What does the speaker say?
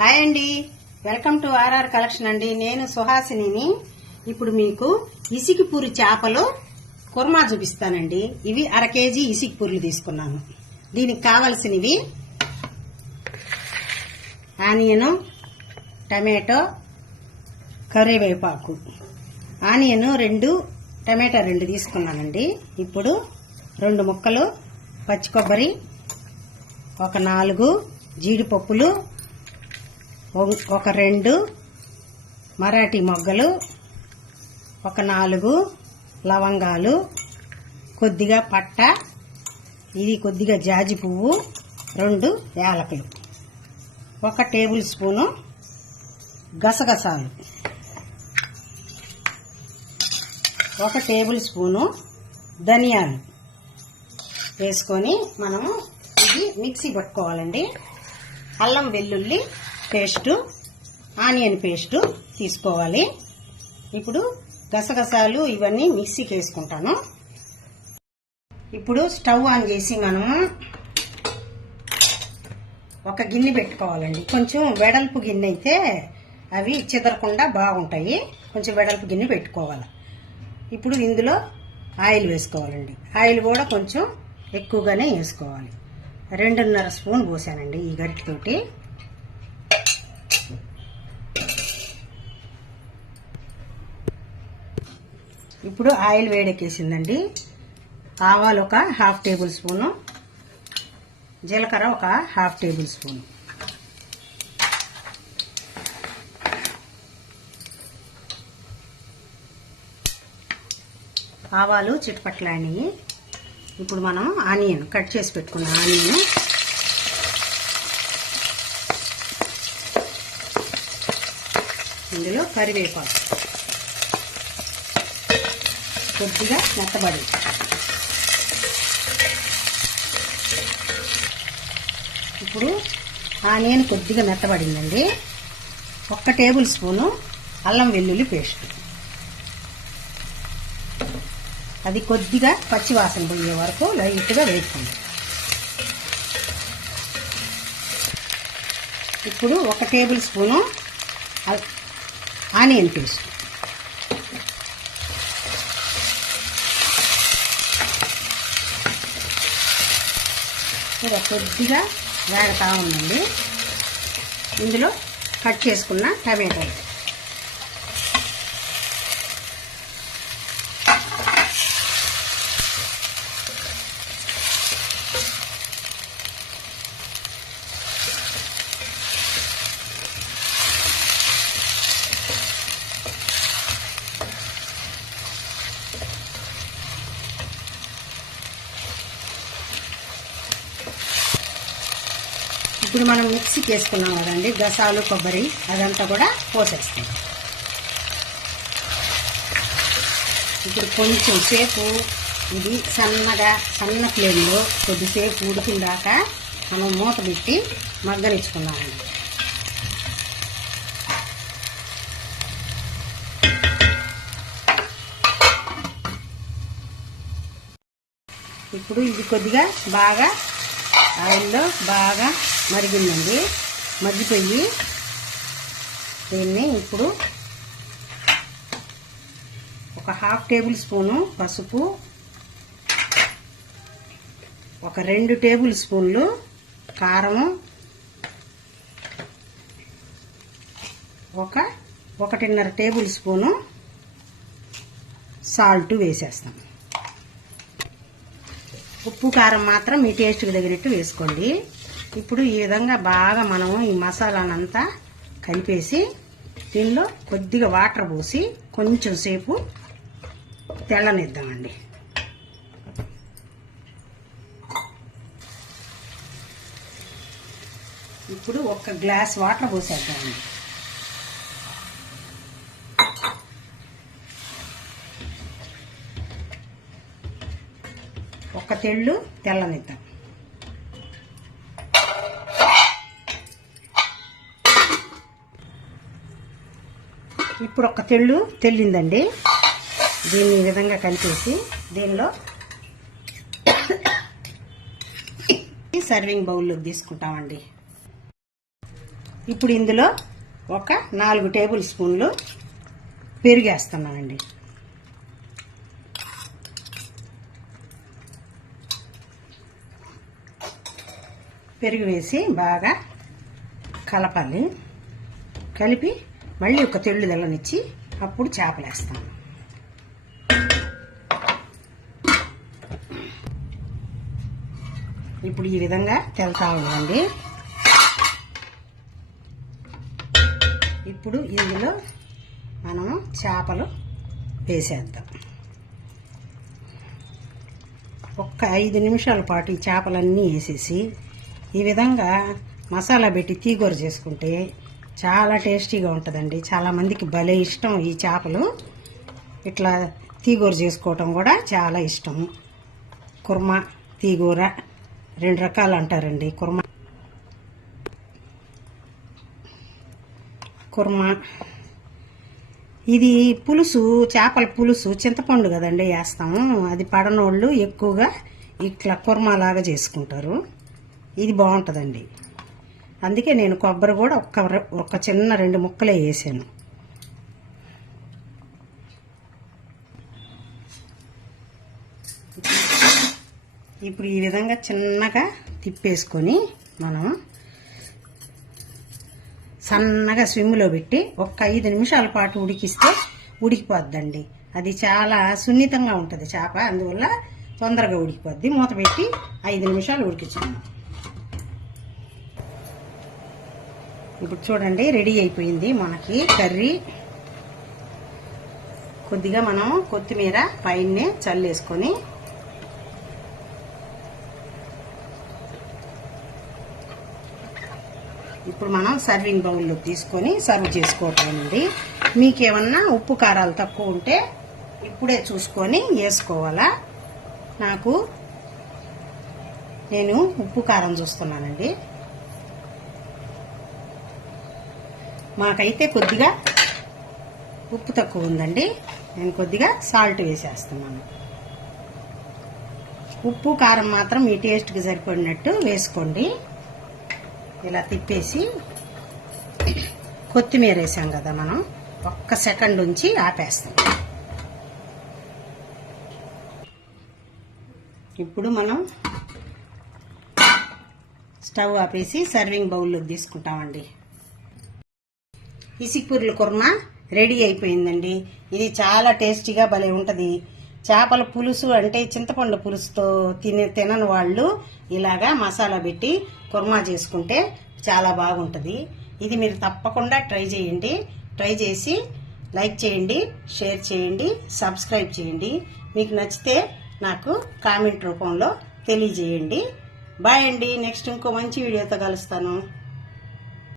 Hi అండి. Welcome to RR collection అండి. నేను సుహాసినిని. ఇప్పుడు మీకు ఇసికిపూరి చేపలు కుర్మా చూపిస్తానండి. ఇవి అర కేజీ ఇసికిపూరులు తీసుకున్నాను. దీనికి కావలసినవి ఆనియన్ టమాటో కరివేపాకు. ఆనియన్ రెండు టమాటా రెండు తీసుకున్నానండి. ఇప్పుడు రెండు ముక్కలు పచ్చి కొబ్బరి ఒక నాలుగు జీడిపప్పులు ఒక రెండు మరాఠీ మొగ్గలు ఒక నాలుగు లవంగాలు కొద్దిగా పట్ట ఇది కొద్దిగా జాజి పువ్వు రెండు యాలకులు. ఒక టేబుల్ స్పూను గసగసాలు. ఒక టేబుల్ స్పూను ధనియాలు వేసుకొని మనము ఇది మిక్సీ పట్టుకోవాలండి. అల్లం వెల్లుల్లి పేస్టు ఆనియన్ పేస్టు తీసుకోవాలి. ఇప్పుడు గసగసాలు ఇవన్నీ మిక్సీకి వేసుకుంటాను. ఇప్పుడు స్టవ్ ఆన్ చేసి మనము ఒక గిన్నె పెట్టుకోవాలండి. కొంచెం వెడల్పు గిన్నె అయితే అవి చెదరకుండా బాగుంటాయి. కొంచెం వెడల్పు గిన్నె పెట్టుకోవాలి. ఇప్పుడు ఇందులో ఆయిల్ వేసుకోవాలండి. ఆయిల్ కూడా కొంచెం ఎక్కువగానే వేసుకోవాలి. రెండున్నర స్పూన్ పోసానండి ఈ గరిటతోటి. ఇప్పుడు ఆయిల్ వేడెక్కేసిందండి. ఆవాలు ఒక హాఫ్ టేబుల్ స్పూను. జీలకర్ర ఒక హాఫ్ టేబుల్ స్పూన్. ఆవాలు చిటపట్లాడినాయి ఇప్పుడు మనం ఆనియన్ కట్ చేసి పెట్టుకున్న ఆనియన్ ఇందులో కరివేపాకు. కొద్దిగా మెత్తబడి. ఇప్పుడు ఆనియన్ కొద్దిగా మెత్తబడిందండి. ఒక్క టేబుల్ స్పూను అల్లం వెల్లుల్లి పేస్ట్. అది కొద్దిగా పచ్చివాసన పోయే వరకు లైట్గా వేసుకోండి ఇప్పుడు ఒక టేబుల్ స్పూను ఆనియన్ పేస్ట్. ఇలా కొద్దిగా వేగతా ఉందండి. ఇందులో కట్ చేసుకున్న టమాటాలు. ఇప్పుడు మనం మిక్సీకి వేసుకున్నాం కదండి గసాలు కొబ్బరి అదంతా కూడా పోసేస్తాం ఇప్పుడు కొంచెం సేపు ఇది సన్నగా సన్న ఫ్లేమ్లో కొద్దిసేపు ఉడికిన దాకా మనం మూత పెట్టి మగ్గనిచ్చుకున్నామండి ఇప్పుడు ఇది కొద్దిగా బాగా ఆయిల్లో బాగా మరిగిందండి. మగ్గిపోయి దీన్ని ఇప్పుడు ఒక హాఫ్ టేబుల్ స్పూను పసుపు ఒక రెండు టేబుల్ స్పూన్లు కారము ఒక ఒకటిన్నర టేబుల్ స్పూను సాల్ట్ వేసేస్తాం. ఉప్పు కారం మాత్రం మీ టేస్ట్కి తగినట్టు వేసుకోండి. ఇప్పుడు ఈ విధంగా బాగా మనము ఈ మసాలానంతా కలిపేసి దీనిలో కొద్దిగా వాటర్ పోసి కొంచెం సేపు తెల్లనిద్దామండి. ఇప్పుడు ఒక గ్లాస్ వాటర్ పోసేద్దామండి. ఒక తెళ్ళు తెల్లనిద్దాం. ఇప్పుడు ఒక తెళ్ళు తెల్లిందండి. దీన్ని ఈ విధంగా కలిపేసి దీనిలో సర్వింగ్ బౌల్లోకి తీసుకుంటామండి. ఇప్పుడు ఇందులో ఒక నాలుగు టేబుల్ స్పూన్లు పెరిగేస్తున్నామండి. పెరుగు వేసి బాగా కలపాలి. కలిపి మళ్ళీ ఒక తెళ్ళు తెల్లనిచ్చి అప్పుడు చేపలేస్తాం. ఇప్పుడు ఈ విధంగా తెలతా ఉందండి ఇప్పుడు ఇందులో మనము చేపలు వేసేద్దాం. ఒక్క ఐదు నిమిషాల పాటు ఈ చేపలన్నీ వేసేసి ఈ విధంగా మసాలా పెట్టి తీగూర చేసుకుంటే చాలా టేస్టీగా ఉంటుందండి. చాలామందికి భలే ఇష్టం ఈ చేపలు. ఇట్లా తీగూర చేసుకోవటం కూడా చాలా ఇష్టం. కుర్మ తీగూర రెండు రకాలు అంటారండి. కుర్మ కుర్మ. ఇది పులుసు చేపల పులుసు చింతపండు కదండి వేస్తాము అది పడనోళ్ళు ఎక్కువగా ఇట్లా కుర్మా లాగా చేసుకుంటారు. ఇది బాగుంటుందండి. అందుకే నేను కొబ్బరి కూడా ఒక్క ఒక చిన్న రెండు ముక్కలే వేసాను. ఇప్పుడు ఈ విధంగా చిన్నగా తిప్పేసుకొని మనం సన్నగా స్విమ్లో పెట్టి ఒక్క ఐదు నిమిషాల పాటు ఉడికిస్తే ఉడికిపోద్దండి. అది చాలా సున్నితంగా ఉంటుంది చేప అందువల్ల తొందరగా ఉడికిపోద్ది. మూత పెట్టి ఐదు నిమిషాలు ఉడికించాను ఇప్పుడు చూడండి రెడీ అయిపోయింది మనకి కర్రీ. కొద్దిగా మనం కొత్తిమీర పైన చల్లేసుకొని ఇప్పుడు మనం సర్వింగ్ బౌల్లో తీసుకొని సర్వ్ చేసుకోవటండి మీకేమన్నా ఉప్పు కారాలు తక్కువ ఉంటే ఇప్పుడే చూసుకొని వేసుకోవాలా? నాకు నేను ఉప్పు కారం చూస్తున్నానండి. మాకైతే కొద్దిగా ఉప్పు తక్కువ ఉందండి. నేను కొద్దిగా సాల్ట్ వేసేస్తున్నాను. ఉప్పు కారం మాత్రం మీ టేస్ట్కి సరిపడినట్టు వేసుకోండి. ఇలా తిప్పేసి కొత్తిమీర వేసాం కదా మనం. ఒక్క సెకండ్ ఉంచి ఆపేస్తాం. ఇప్పుడు మనం స్టవ్ ఆపేసి సర్వింగ్ బౌల్లోకి తీసుకుంటామండి. ఇసికూర్ల కుర్మ రెడీ అయిపోయిందండి. ఇది చాలా టేస్టీగా భలే ఉంటుంది. చేపల పులుసు అంటే చింతపండు పులుసుతో తినే తినని వాళ్ళు ఇలాగా మసాలా పెట్టి కుర్మా చేసుకుంటే చాలా బాగుంటుంది. ఇది మీరు తప్పకుండా ట్రై చేయండి. ట్రై చేసి లైక్ చేయండి షేర్ చేయండి సబ్స్క్రైబ్ చేయండి. మీకు నచ్చితే నాకు కామెంట్ రూపంలో తెలియజేయండి. బాయ్ అండి. నెక్స్ట్ ఇంకో మంచి వీడియోతో కలుస్తాను.